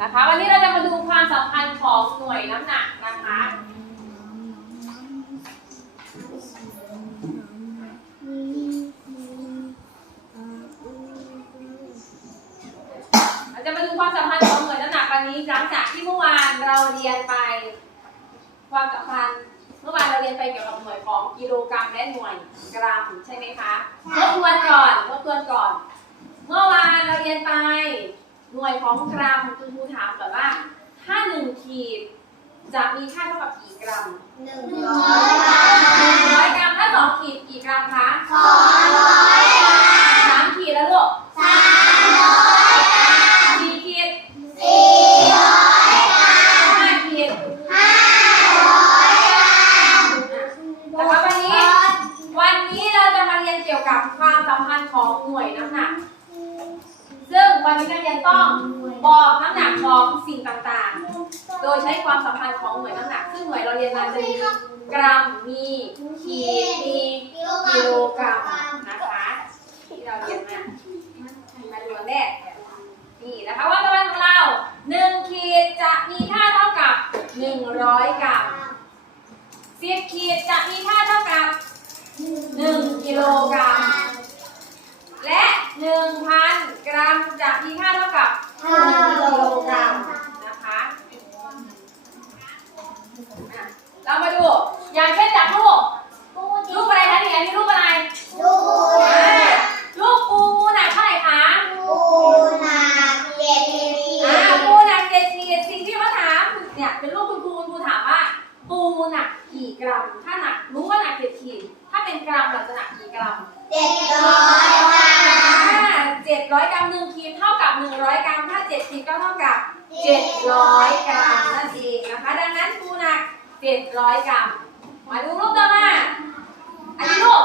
นะคะ วันนี้เราจะมาดูความสัมพันธ์ของหน่วยน้ำหนักนะคะ เราจะมาดูความสัมพันธ์ของหน่วยน้ำหนักวันนี้หลังจากที่เมื่อวานเราเรียนไป ความสัมพันธ์เมื่อวานเราเรียนไปเกี่ยวกับหน่วยของกิโลกรัมและหน่วยกรัมใช่ไหมคะทบทวนก่อนทบทวนก่อน เมื่อวานเราเรียนไป หน่วยของกรัมคุณครูถามก่อนว่า ถ้าหนึ่งขีดจะมีค่าเท่ากับกี่กรัมหนึ่งร้อยบาทหนึ่งร้อยกรัมถ้าสองขีดกี่กรัมคะสองร้อยบาทสามขีดแล้วลูกสามร้อยบาทสี่ขีดสี่ร้อยบาทห้าขีดห้าร้อยบาทแต่ว่าวันนี้ วันนี้เราจะมาเรียนเกี่ยวกับความสัมพันธ์ของหน่วยน้ำหนักซึ่ง วันนี้นักเรียนต้องบอกน้ำหนักของสิ่งต่างๆ โดยใช้ความสัมพันธ์ของหน่วยน้ำหนัก ซึ่งหน่วยเราเรียนมาจะมีกรัม มีขีด มีกิโลกรัมนะคะที่เราเรียนมามาดูนแรกนี่นะคะว่าตัวของเราหนึ่งขีดจะมีค่าเท่ากับหนึ่งร้อยกรัมสิบขีดจะมีค่าเท่ากับหนึ่งกิโลกรัม และหนึ่งพันกรัมจะมีค่าเท่ากับหนึ่งกิโลกรัม 700 กรัม มาดูรูปต่อมา อันนี้ลูก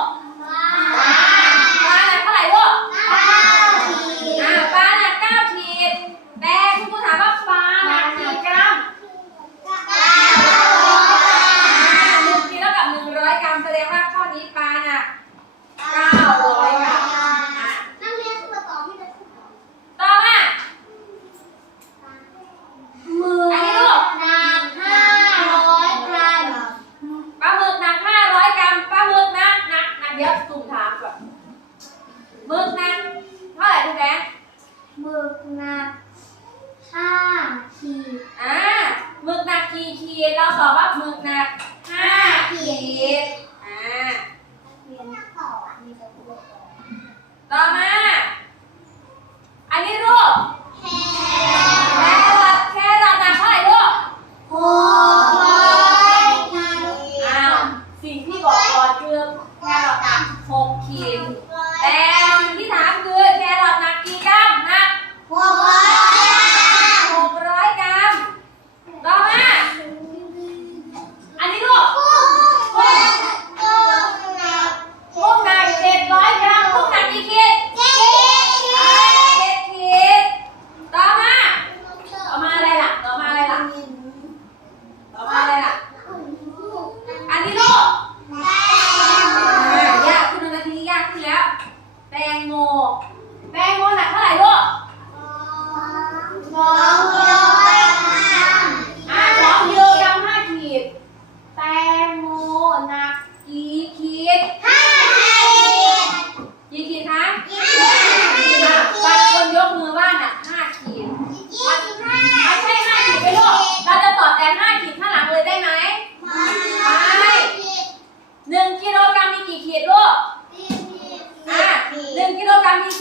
ที่บอกก่อนคือแครอทหนัก6ขีด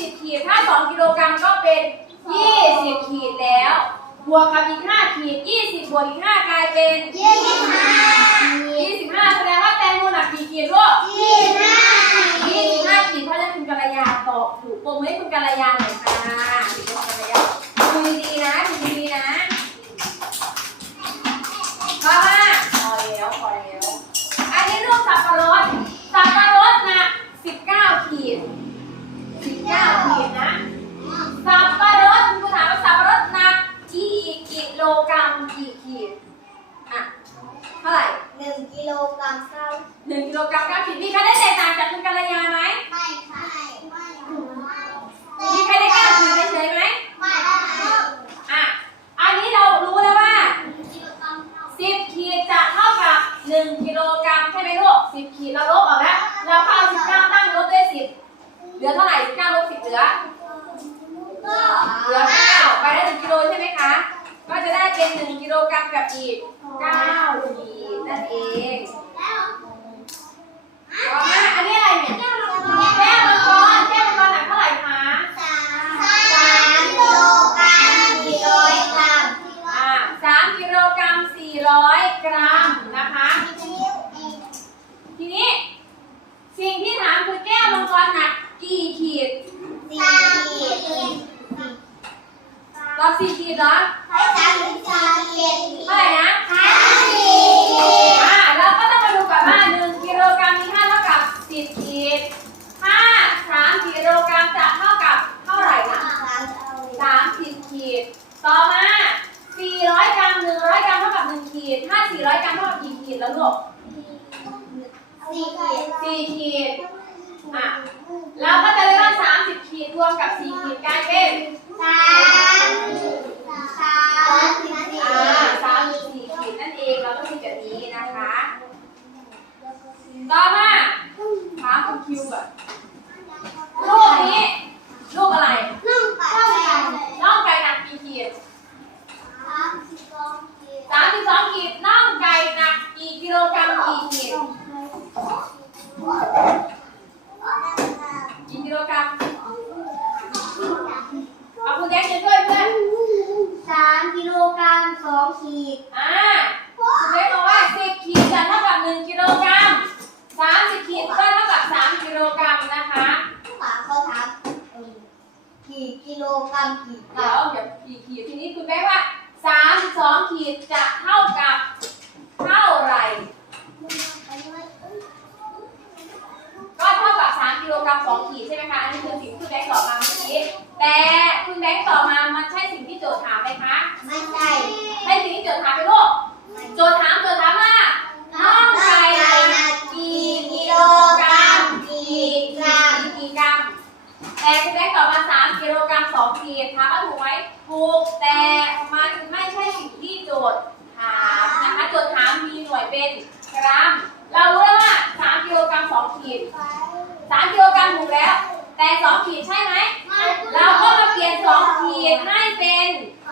20 ขีด ถ้า 2 กิโลกรัมก็เป็น 20 ขีดแล้ว บวกกับอีก 5 ขีด 20 บวกอีก 5 กลายเป็น 25 25 แสดงว่าแตงโมหนักกี่ขีดลูก25 ขีดเพราะฉะนั้นคุณกัลยาตอบถูกปมให้คุณกัลยาหน่อยค่ะคุณกัลยาดูดีนะดูดีนะ โลกรัม9ขีดมีใครได้แตกต่างจากคุณกัลยาไหมไม่ค่ะมีใครได้9ขีดเฉยไหมไม่ค่ะอะ อันนี้เรารู้แล้วว่า 10 ขีดจะเท่ากับ 1 กิโลกรัมใช่ไหมลูก 10 ขีดเราลบออกแล้ว เราเข้า19ตั้งลบด้วย 10 เหลือเท่าไหร่19ลบ10เหลือ เหลือ9ไปได้1กิโลใช่ไหมคะ ก็จะได้เป็น 1 กิโลกรัมกับอีก9ขีดนั่นเอง อมาอันนี้อะไรเนี่ย แก้วมังกรแก้วมังกรหนักเท่าไหร่คะ อ่าสามกิโลกรัมสี่ร้อยกรัมนะคะ ทีนี้ สิ่งที่ถามคือแก้วมังกรหนักกี่ขีด ตอบสี่ขีดเหรอ เท่าไหร่นะ อ่าเราก็ต้องมาดูก่อนว่าหนึ่งกิโลกรัมมีค่าเท่ากับสิบขีดถ้าสาม กิโลกรัมจะเท่ากับเท่าไหร่นะสามสิบขีด ต่อมาสี่ร้อยกรัมหนึ่งร้อยกรัมเท่ากับหนึ่งขีด ถ้าสี่ร้อยกรัมเท่ากับกี่ขีดแล้วลูกสี่ขีดอะเราก็จะได้ว่าสามสิบขีดรวมกับสี่ขีดกลายเป็นอ่าสามสิบสี่ขีดนั่นเองเราต้องมีแบบนี้นะคะ ต่อมาถามคุณคิวก่อนรูปนี้รูปอะไรน่องไก่หนักกี่ขีดสามสิบสองขีดน่องไก่หนักกี่กิโลกรัมกี่ขีดกี่กิโลกรัมเอาคุณแดงจะช่วยเพื่อน สาม กิโลกรัมสองขีดอ่าคุณแดงบอกว่าสิบขีดจะเท่ากับหนึ่งกิโลกรัมสามสิบขีดก็เท่ากับสามกิโลกรัมนะคะฝาเขาถามเออกี่กิโลกรัมกี่กเดี๋รัยวมเดี๋ยวกี่ขีดทีนี้คุณแม่ว่าสามสิบสองขีดจะเท่ากับเท่าไหร่ ก็เท่ากับสามกิโลกรัมสองขีดใช่ไหมคะอันนี้คือสิ่งที่คุณแบงค์ตอบมาเมื่อกี้แต่คุณแบงค์ตอบมามันใช่สิ่งที่โจทย์ถามไหมคะไม่ใช่ใช่สิ่งที่โจทย์ถามไหมลูกโจทย์ถามโจทย์ถามว่าน้องไก่กี่กิโลกรัมกี่กรัมกี่กรัมแต่คุณแบงค์ตอบมาสามกิโลกรัมสองขีดถามว่าถูกไหมถูกแต่มันไม่ใช่สิ่งที่โจทย์ถามนะคะโจทย์ถามมีหน่วยเป็นกรัม เรารู้แล้วว่าสาม กิโลกรัมสองขีดสามกิโลกรัมถูกแล้ว แต่สองขีดใช่ไหมเราก็มาเปลี่ยนสองขีดให้เป็น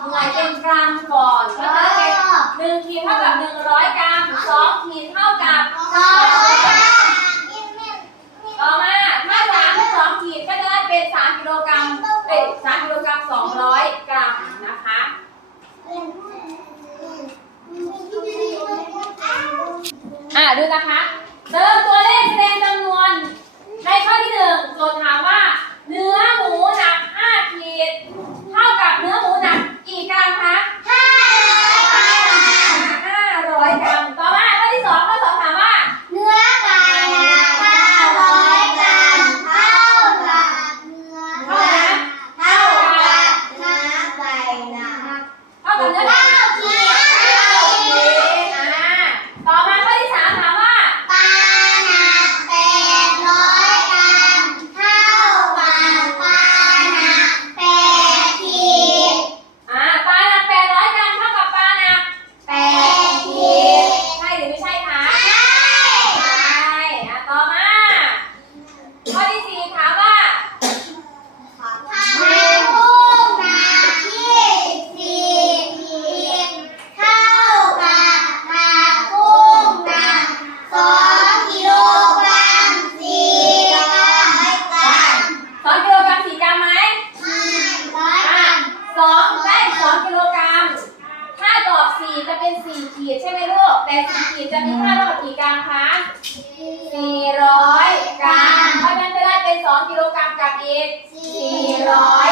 หน่วยเป็นกรัมก่อนก็จะเป็นหนึ่งขีดเท่ากับหนึ่งร้อยกรัมสองขีดเท่ากับสองร้อยกรัมต่อมาถ้าสามสองขีดก็จะได้เป็นสามกิโลกรัมเอ้ยสามกิโลกรัมสองร้อยกรัมนะคะอ่าดูนะคะ เติมตัวเลขแสดงจำนวนในข้อที่หนึ่งโจทย์ถามว่า ร้อย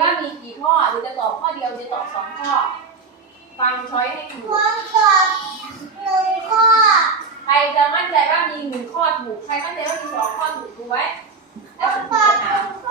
ว่ามีกี่ข้อหรือจะตอบข้อเดียวจะตอบสองข้อ ฟังช้อยให้ถูกควรตอบหนึ่งข้อ ใครจะมั่นใจว่ามีหนึ่งข้อถูก ใครมั่นใจว่ามีสองข้อถูกดูไว้ แล้วตอบหนึ่งข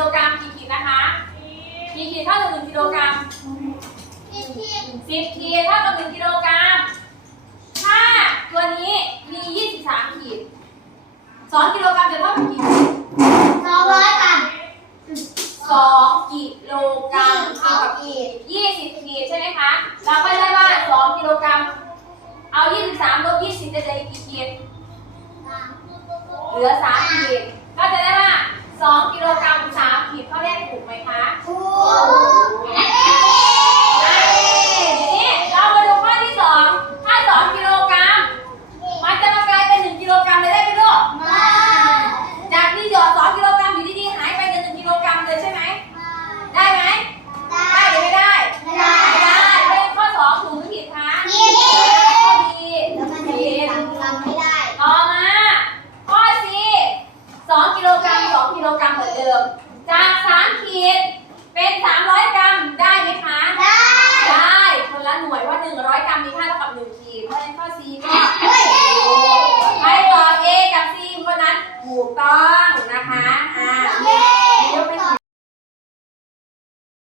โลกรัมกี่ขีดนะคะกี่ขีดเท่ากับหนึ่งกิโลกรัมสิบขีดสิบขีดเท่ากับหนึ่งกิโลกรัมถ้าตัวนี้มี23ขีด2กิโลกรัมจะเท่ากับกี่ขีดสองร้อยกรัม2กิโลกรัมเท่ากับ20ขีดใช่ไหมคะ เราก็ได้ว่า2กิโลกรัม เอา23ลบ20จะได้กี่ขีดเหลือ3ขีดก็จะได้ว่า 2กิโลกรัม3ขีดข้อแรกถูกไหมคะ ถูก